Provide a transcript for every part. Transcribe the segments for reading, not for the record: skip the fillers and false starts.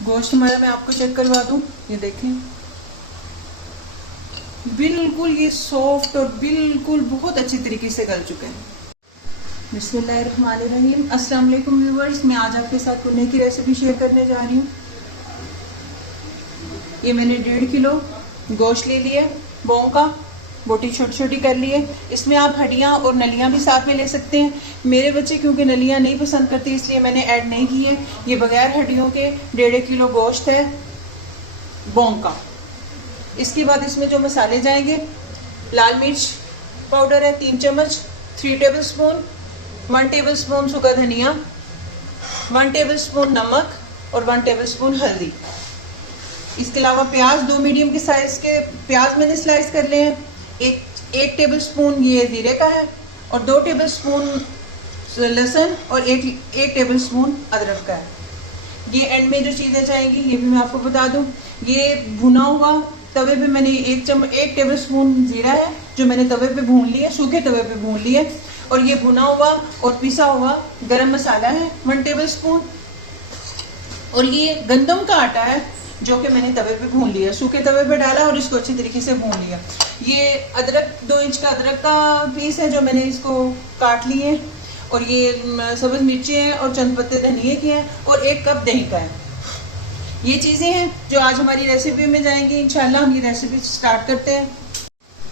गोश्त हमारा मैं आपको चेक करवा दूं। ये देखें, बिल्कुल ये सॉफ्ट और बिल्कुल बहुत अच्छी तरीके से गल चुके हैं। बिस्मिल्लाहिर्रहमानिर्रहीम। अस्सलाम वालेकुम व्यूअर्स, मैं आज आपके साथ कुन्ने की रेसिपी शेयर करने जा रही हूँ। ये मैंने 1.5 किलो गोश्त ले लिया, बों का, बोटी छोटी छोटी कर लिए। इसमें आप हड्डियाँ और नलियाँ भी साथ में ले सकते हैं। मेरे बच्चे क्योंकि नलियाँ नहीं पसंद करते इसलिए मैंने ऐड नहीं की है। ये बगैर हड्डियों के 1.5 किलो गोश्त है बों का। इसके बाद इसमें जो मसाले जाएंगे, लाल मिर्च पाउडर है 3 चम्मच, 3 टेबल स्पून, 1 टेबल स्पून सूखा धनिया, 1 टेबल स्पून नमक और 1 टेबल स्पून हल्दी। इसके अलावा प्याज 2 मीडियम के साइज के प्याज मैंने स्लाइस कर लिए हैं। एक टेबल स्पून ये जीरे का है और 2 टेबल स्पून लहसुन और एक टेबल स्पून अदरक का है। ये एंड में जो चीज़ें चाहेंगी ये भी मैं आपको बता दूं। ये भुना हुआ तवे पे मैंने 1 टेबल स्पून जीरा है जो मैंने तवे पे भून लिया, सूखे तवे पे भून लिया। और ये भुना हुआ और पिसा हुआ गरम मसाला है 1 टेबल स्पून। और ये गंदम का आटा है जो कि मैंने तवे पे भून लिया, सूखे तवे पे डाला और इसको अच्छी तरीके से भून लिया। ये अदरक 2 इंच का अदरक का पीस है जो मैंने इसको काट लिए। और ये सब्ज़ मिर्ची हैं और चंद पत्ते धनिए के हैं और 1 कप दही का है। ये चीज़ें हैं जो आज हमारी रेसिपी में जाएंगी। इंशाल्लाह हम ये रेसिपी स्टार्ट करते हैं।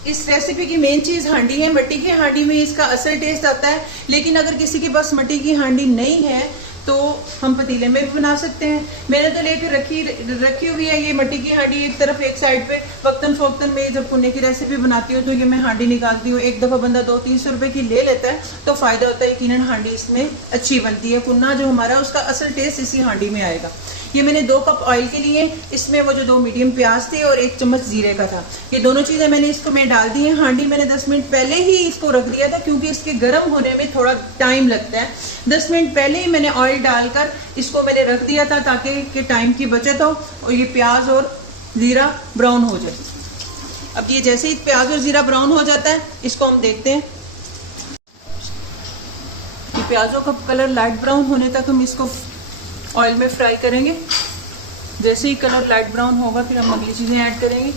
इस रेसिपी की मेन चीज़ हांडी है। मिट्टी की हांडी में इसका असल टेस्ट आता है, लेकिन अगर किसी के पास मिट्टी की हांडी नहीं है तो हम पतीले में भी बना सकते हैं। मैंने तो लेकर रखी हुई है ये मिट्टी की हांडी एक तरफ, एक साइड पे। वक्तन फोक्तन में जब कुन्ने की रेसिपी बनाती हूँ तो ये मैं हांडी निकालती हूँ। एक दफ़ा बंदा 200-300 रुपये की ले लेता है तो फ़ायदा होता है। यकीनन हांडी इसमें अच्छी बनती है। कुन्ना जो हमारा उसका असल टेस्ट इसी हांडी में आएगा। ये मैंने 2 कप ऑयल के लिए, इसमें वो जो 2 मीडियम प्याज थे और 1 चम्मच जीरे का था। ये दोनों चीज़ें मैंने इसको में डाल दी हैं। हांडी मैंने 10 मिनट पहले ही इसको रख दिया था क्योंकि इसके गर्म होने में थोड़ा टाइम लगता है। 10 मिनट पहले ही मैंने ऑयल डालकर इसको मैंने रख दिया था ताकि टाइम की बचत हो और ये प्याज और ज़ीरा ब्राउन हो जाए। अब ये जैसे ही प्याज और ज़ीरा ब्राउन हो जाता है इसको हम देखते हैं। ये प्याजों का कलर लाइट ब्राउन होने तक हम इसको ऑयल में फ्राई करेंगे। जैसे ही कलर लाइट ब्राउन होगा फिर हम अगली चीज़ें ऐड करेंगे।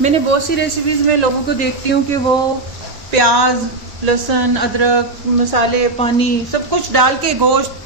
मैंने बहुत सी रेसिपीज़ में लोगों को देखती हूँ कि वो प्याज, लहसुन, अदरक, मसाले, पानी सब कुछ डाल के गोश्त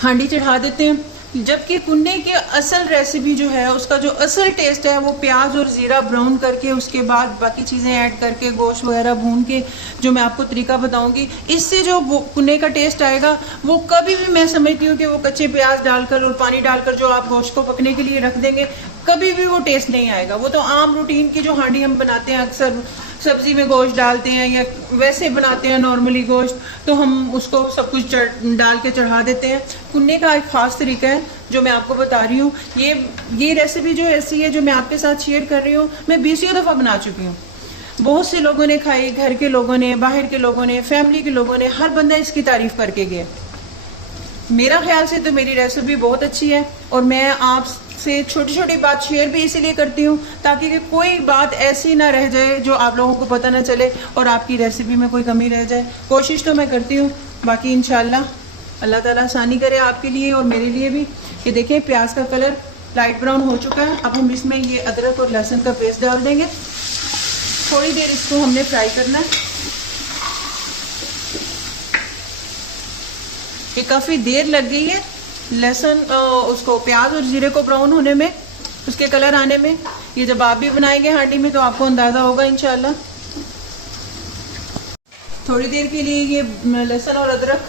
हांडी चढ़ा देते हैं, जबकि कुन्ने की असल रेसिपी जो है उसका जो असल टेस्ट है वो प्याज और ज़ीरा ब्राउन करके उसके बाद बाकी चीज़ें ऐड करके गोश्त वगैरह भून के, जो मैं आपको तरीका बताऊंगी, इससे जो कुन्ने का टेस्ट आएगा वो कभी भी, मैं समझती हूँ कि वो कच्चे प्याज डालकर और पानी डालकर जो आप गोश्त को पकने के लिए रख देंगे कभी भी वो टेस्ट नहीं आएगा। वो तो आम रूटीन की जो हांडी हम बनाते हैं, अक्सर सब्जी में गोश्त डालते हैं या वैसे बनाते हैं नॉर्मली गोश्त, तो हम उसको सब कुछ डाल के चढ़ा देते हैं। कुन्ने का एक ख़ास तरीका है जो मैं आपको बता रही हूँ। ये रेसिपी जो ऐसी है जो मैं आपके साथ शेयर कर रही हूँ, मैं 20 दफ़ा बना चुकी हूँ। बहुत से लोगों ने खाई, घर के लोगों ने, बाहर के लोगों ने, फैमिली के लोगों ने, हर बंदा इसकी तारीफ़ करके गया। मेरा ख्याल से तो मेरी रेसिपी बहुत अच्छी है और मैं आपसे छोटी छोटी बात शेयर भी इसीलिए करती हूँ ताकि कोई बात ऐसी ना रह जाए जो आप लोगों को पता ना चले और आपकी रेसिपी में कोई कमी रह जाए। कोशिश तो मैं करती हूँ, बाकी इंशाल्लाह अल्लाह ताला आसानी करे आपके लिए और मेरे लिए भी। ये देखें प्याज का कलर लाइट ब्राउन हो चुका है। अब हम इसमें ये अदरक और लहसुन का पेस्ट डाल देंगे। थोड़ी देर इसको हमने फ्राई करना है। ये काफ़ी देर लग गई है लहसुन उसको प्याज और जीरे को ब्राउन होने में, उसके कलर आने में। ये जब आप भी बनाएंगे हांडी में तो आपको अंदाज़ा होगा इंशाल्लाह। थोड़ी देर के लिए ये लहसुन और अदरक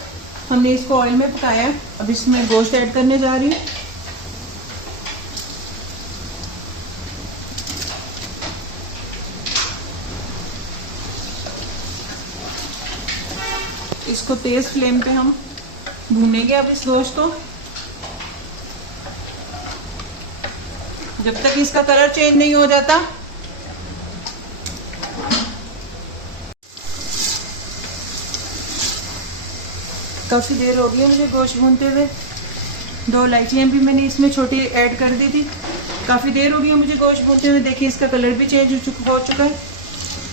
हमने इसको ऑयल में पकाया है। अब इसमें गोश्त ऐड करने जा रही हूँ। इसको तेज़ फ्लेम पे हम भूनेंगे अब इस गोश्त को जब तक इसका कलर चेंज नहीं हो जाता। काफ़ी देर हो गई है मुझे गोश्त भूनते हुए। 2 इलायचियाँ भी मैंने इसमें छोटी ऐड कर दी थी। काफ़ी देर हो गई है मुझे गोश्त भूनते हुए। देखिए इसका कलर भी चेंज हो चुका है।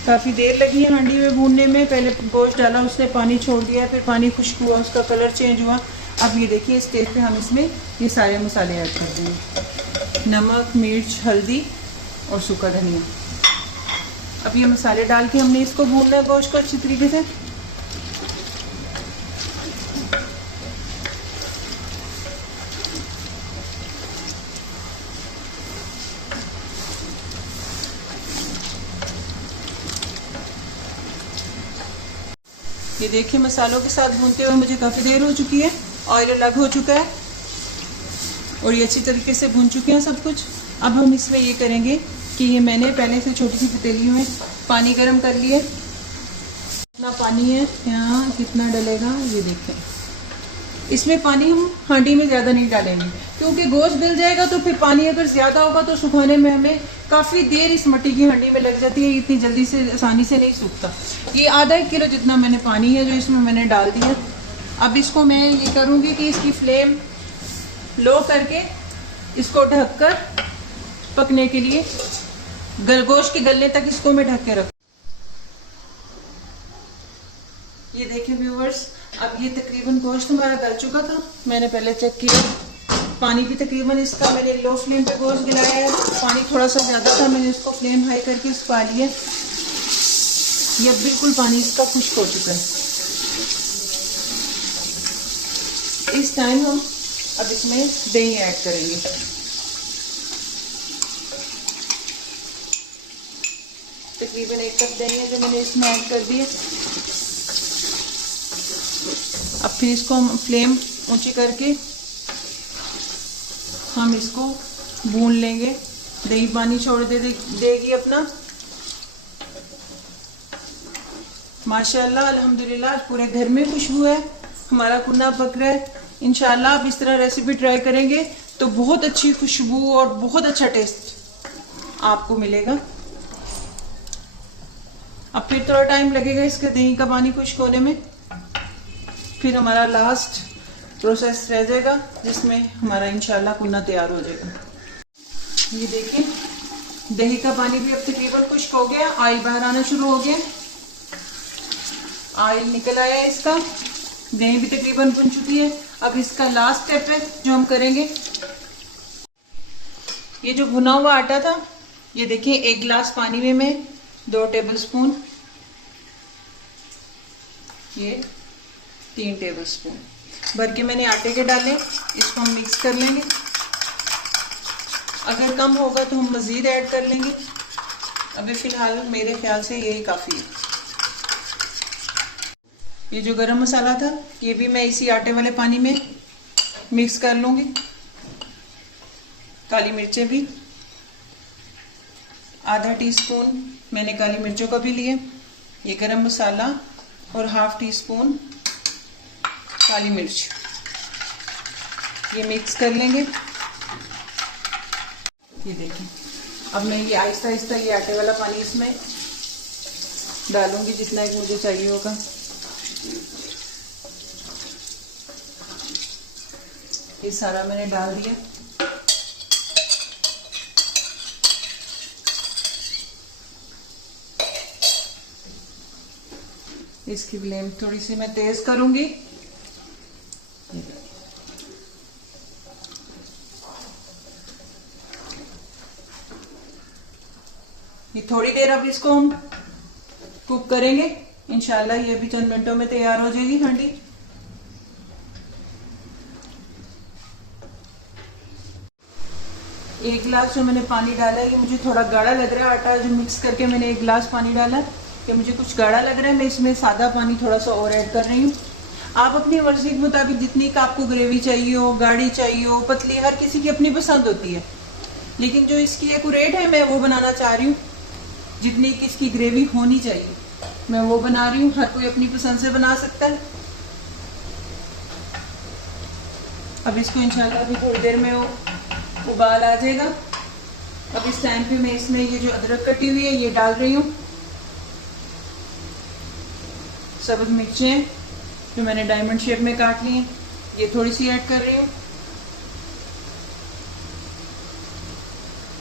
काफ़ी देर लगी है हांडी में भूनने में। पहले गोश्त डाला, उसने पानी छोड़ दिया, फिर पानी खुश्क हुआ, उसका कलर चेंज हुआ अब ये देखिए इस स्टेज पे हम इसमें ये सारे मसाले ऐड कर देंगे, नमक, मिर्च, हल्दी और सूखा धनिया। अब ये मसाले डाल के हमने इसको भूनना है गोश्त को अच्छी तरीके से। ये देखिए मसालों के साथ भूनते हुए मुझे काफ़ी देर हो चुकी है, ऑयल अलग हो चुका है और ये अच्छी तरीके से भून चुके हैं सब कुछ। अब हम इसमें ये करेंगे कि ये मैंने पहले से छोटी सी पतीली में पानी गर्म कर लिए। कितना पानी है यहाँ, कितना डलेगा ये देखें। इसमें पानी हम हांडी में ज़्यादा नहीं डालेंगे क्योंकि गोश्त गल जाएगा, तो फिर पानी अगर ज़्यादा होगा तो सुखाने में हमें काफ़ी देर इस मट्टी की हांडी में लग जाती है, इतनी जल्दी से आसानी से नहीं सूखता। ये आधा 1 किलो जितना मैंने पानी है जो इसमें मैंने डाल दिया। अब इसको मैं ये करूँगी कि इसकी फ्लेम लो करके इसको ढककर पकने के लिए गोश्त के गलने तक इसको मैं ढक के रखूँ। ये देखिए व्यूवर्स, अब ये तकरीबन गोश्त हमारा गल चुका था, मैंने पहले चेक किया। पानी भी तकरीबन इसका मैंने लो फ्लेम पे गोश्त गिलाया है, पानी थोड़ा सा ज़्यादा था, मैंने इसको फ्लेम हाई करके सुखा लिया। ये अब बिल्कुल पानी इसका खुश्क हो चुका है। इस टाइम हम अब इसमें दही ऐड करेंगे। तकरीबन 1 कप दही है जो मैंने इसमें ऐड कर दिया। अब फिर इसको हम फ्लेम ऊंची करके हम इसको भून लेंगे। दही पानी छोड़ देगी अपना। माशाल्लाह अल्हम्दुलिल्लाह पूरे घर में खुशबू है, हमारा कुन्ना पक रहा है। इंशाल्लाह आप इस तरह रेसिपी ट्राई करेंगे तो बहुत अच्छी खुशबू और बहुत अच्छा टेस्ट आपको मिलेगा। अब फिर थोड़ा टाइम लगेगा इसके दही का पानी खुश्क होने में, फिर हमारा लास्ट प्रोसेस रह जाएगा जिसमें हमारा इंशाल्लाह कुन्ना तैयार हो जाएगा। ये देखिए दही का पानी भी अब तकरीबन खुश्क हो गया, ऑयल बाहर आना शुरू हो गया, ऑयल निकल आया है इसका, दही भी तकरीबन भुन चुकी है। अब इसका लास्ट स्टेप है जो हम करेंगे, ये जो भुना हुआ आटा था, ये देखिए 1 गिलास पानी में मैं 2 टेबलस्पून, ये 3 टेबलस्पून भर के मैंने आटे के डाले। इसको हम मिक्स कर लेंगे, अगर कम होगा तो हम मज़ीद ऐड कर लेंगे। अभी फ़िलहाल मेरे ख्याल से यही काफ़ी है। ये जो गरम मसाला था ये भी मैं इसी आटे वाले पानी में मिक्स कर लूँगी। काली मिर्चें भी आधा टीस्पून मैंने काली मिर्चों का भी लिया, ये गरम मसाला और ½ टीस्पून काली मिर्च, ये मिक्स कर लेंगे। ये देखिए अब मैं ये आहिस्ता आहिस्ता ये आटे वाला पानी इसमें डालूंगी जितना कि मुझे चाहिए होगा। ये सारा मैंने डाल दिया। इसकी फ्लेम थोड़ी सी मैं तेज करूंगी। ये थोड़ी देर अब इसको हम कुक करेंगे, इंशाल्लाह ये भी चंद मिनटों में तैयार हो जाएगी हांडी। एक गिलास जो मैंने पानी डाला है ये मुझे थोड़ा गाढ़ा लग रहा है। आटा जो मिक्स करके मैंने 1 गिलास पानी डाला है, ये मुझे कुछ गाढ़ा लग रहा है। मैं इसमें सादा पानी थोड़ा सा और ऐड कर रही हूँ। आप अपनी मर्जी के मुताबिक जितनी का आपको ग्रेवी चाहिए हो, गाढ़ी चाहिए हो, पतली, हर किसी की अपनी पसंद होती है, लेकिन जो इसकी एक्यूरेट है मैं वो बनाना चाह रही हूँ। जितनी की इसकी ग्रेवी होनी चाहिए मैं वो बना रही हूँ। हर कोई अपनी पसंद से बना सकता है। अब इसको इंशाल्लाह अभी थोड़ी देर में उबाल आ जाएगा। अब इस टाइम पे मैं इसमें ये जो अदरक कटी हुई है ये डाल रही हूँ। सब्ज मिर्चें जो मैंने डायमंड शेप में काट ली हैं ये थोड़ी सी ऐड कर रही हूँ।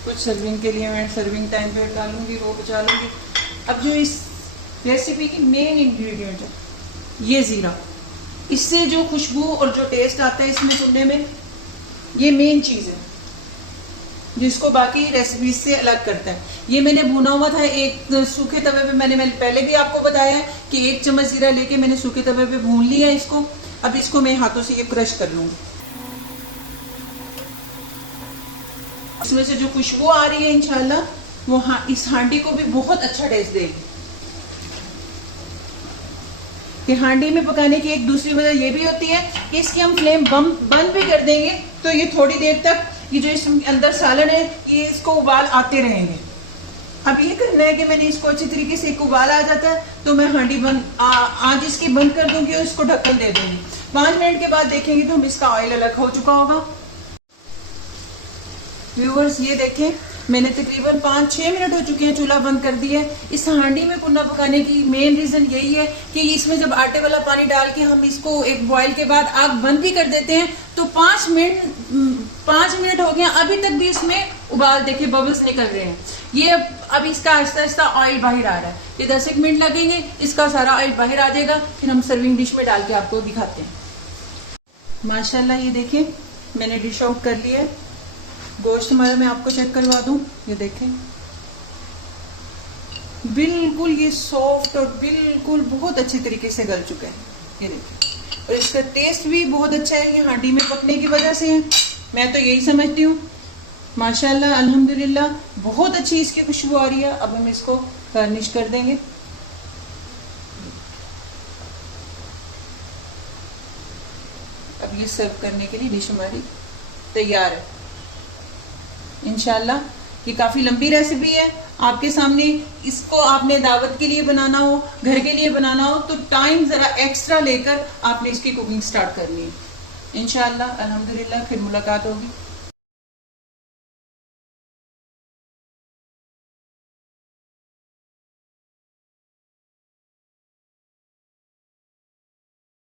कुछ सर्विंग के लिए मैं सर्विंग टाइम पे डालूंगी, वो बचा लूंगी। अब जो इस रेसिपी की मेन इंग्रेडिएंट है ये ज़ीरा, इससे जो खुशबू और जो टेस्ट आता है इसमें चुनने में, ये मेन चीज़ है जिसको बाकी रेसिपीज से अलग करता है। ये मैंने भुना हुआ था एक सूखे तवे पे, मैंने पहले भी आपको बताया है कि 1 चम्मच जीरा लेके मैंने सूखे तवे पे भून लिया इसको। अब इसको मैं हाथों से ये क्रश कर लूंगी। इसमें से जो खुशबू आ रही है इंशाल्लाह वो इस हांडी को भी बहुत अच्छा टेस्ट देगी। कि हांडी में पकाने की एक दूसरी वजह ये भी होती है कि इसकी हम फ्लेम बंद भी कर देंगे तो ये थोड़ी देर तक ये जो इसके अंदर सालन है ये इसको उबाल आते रहेंगे। अब ये करना है कि मैंने इसको अच्छी तरीके से एक उबाल आ जाता है तो मैं हांडी आज इसकी बंद कर दूंगी और इसको ढक्कन दे दूंगी। 5 मिनट के बाद देखेंगे तो हम इसका ऑयल अलग हो चुका होगा। व्यूअर्स ये देखें मैंने तकरीबन 5-6 मिनट हो चुके हैं चूल्हा बंद कर दिया है। इस हांडी में पुन्ना पकाने की मेन रीज़न यही है कि इसमें जब आटे वाला पानी डाल के हम इसको एक बॉयल के बाद आग बंद भी कर देते हैं तो 5 मिनट हो गए, अभी तक भी इसमें उबाल देखिए बबल्स निकल रहे हैं। ये अब इसका आहिस्ता आहिस्ता ऑयल बाहर आ रहा है। ये 10 मिनट लगेंगे, इसका सारा ऑयल बाहर आ जाएगा, फिर हम सर्विंग डिश में डाल के आपको दिखाते हैं। माशाल्लाह ये देखिए मैंने डिश आउट कर लिया है। गोश्त हमारा मैं आपको चेक करवा दूं, ये देखें बिल्कुल ये सॉफ्ट और बिल्कुल बहुत अच्छे तरीके से गल चुका है। ये देखें और इसका टेस्ट भी बहुत अच्छा है, ये हांडी में पकने की वजह से है, मैं तो यही समझती हूँ। माशाल्लाह अल्हम्दुलिल्लाह बहुत अच्छी इसकी खुशबू आ रही है। अब हम इसको गार्निश कर देंगे। अब ये सर्व करने के लिए डिश हमारी तैयार है इंशाल्लाह। ये काफ़ी लंबी रेसिपी है आपके सामने। इसको आपने दावत के लिए बनाना हो, घर के लिए बनाना हो तो टाइम ज़रा एक्स्ट्रा लेकर आपने इसकी कुकिंग स्टार्ट करनी है इंशाल्लाह। अल्हम्दुलिल्लाह फिर मुलाकात होगी।